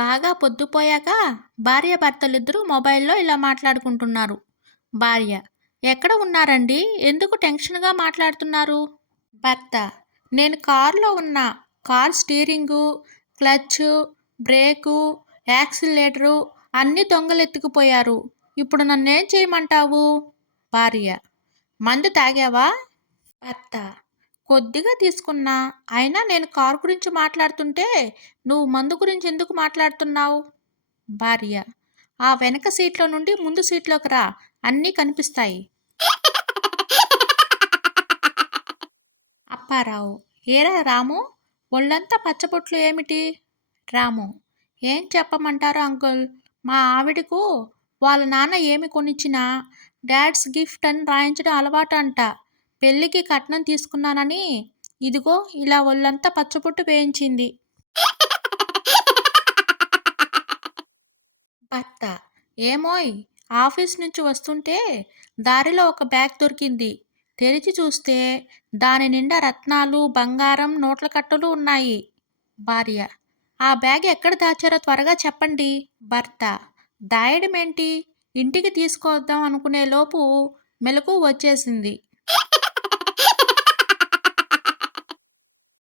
బాగా పొద్దుపోయాక భార్యాభర్తలిద్దరూ మొబైల్లో ఇలా మాట్లాడుకుంటున్నారు. భార్య: ఎక్కడ ఉన్నారండి? ఎందుకు టెన్షన్‌గా మాట్లాడుతున్నారు? భర్త: నేను కారులో ఉన్నా. కారు స్టీరింగు, క్లచ్చు, బ్రేకు, యాక్సిలరేటరు అన్నీ దొంగలెత్తుకుపోయారు. ఇప్పుడు నన్నేం చేయమంటావు? భార్య: మందు తాగావా? భర్త: కొద్దిగా తీసుకున్నా. అయినా నేను కారు గురించి మాట్లాడుతుంటే నువ్వు మందు గురించి ఎందుకు మాట్లాడుతున్నావు? భార్య: ఆ వెనక సీట్లో నుండి ముందు సీట్లోకి రా, అన్నీ కనిపిస్తాయి. అప్పారావు: ఏరా రాము, ఒళ్ళంతా పచ్చబొట్లు ఏమిటి? రాము: ఏం చెప్పమంటారు అంకుల్, మా ఆవిడకు వాళ్ళ నాన్న ఏమి కొనిచ్చినా డాడ్స్ గిఫ్ట్ అని రాయించడం అలవాటు అంట. పెళ్ళికి కట్నం తీసుకున్నానని ఇదిగో ఇలా ఒళ్ళంతా పచ్చబొట్టు వేయించింది. భర్త: ఏమోయ్, ఆఫీస్ నుంచి వస్తుంటే దారిలో ఒక బ్యాగ్ దొరికింది. తెరిచి చూస్తే దాని నిండా రత్నాలు, బంగారం, నోట్ల కట్టలు ఉన్నాయి. భార్య: ఆ బ్యాగ్ ఎక్కడ దాచారో త్వరగా చెప్పండి. భర్త: దాయడమేంటి, ఇంటికి తీసుకొద్దాం అనుకునే లోపు మెలకువ వచ్చేసింది.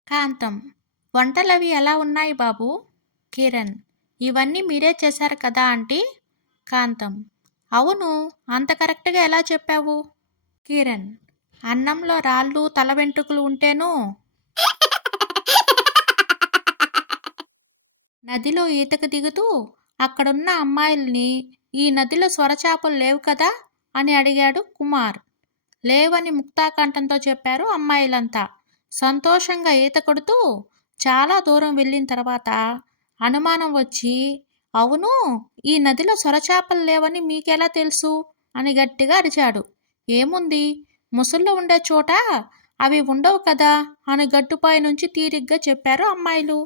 కాంతం: వంటలవి ఎలా ఉన్నాయి బాబు? కిరణ్: ఇవన్నీ మీరే చేశారు కదా ఆంటీ? కాంతం: అవును, అంత కరెక్ట్గా ఎలా చెప్పావు? కిరణ్: అన్నంలో రాళ్ళు, తల వెంట్రుకలు ఉంటేను. నదిలో ఈతకు దిగుతూ అక్కడున్న అమ్మాయిల్ని ఈ నదిలో స్వరచాపలు లేవు కదా అని అడిగాడు కుమార్. లేవని ముక్తాకంఠంతో చెప్పారు అమ్మాయిలంతా. సంతోషంగా ఈత కొడుతూ చాలా దూరం వెళ్ళిన తర్వాత అనుమానం వచ్చి, అవును, ఈ నదిలో సొరచాపలు లేవని మీకెలా తెలుసు అని గట్టిగా అరిచాడు. ఏముంది, ముసళ్ళు ఉండే చోట అవి ఉండవు కదా అని గట్టుపై నుంచి తీరిగ్గా చెప్పారు అమ్మాయిలు.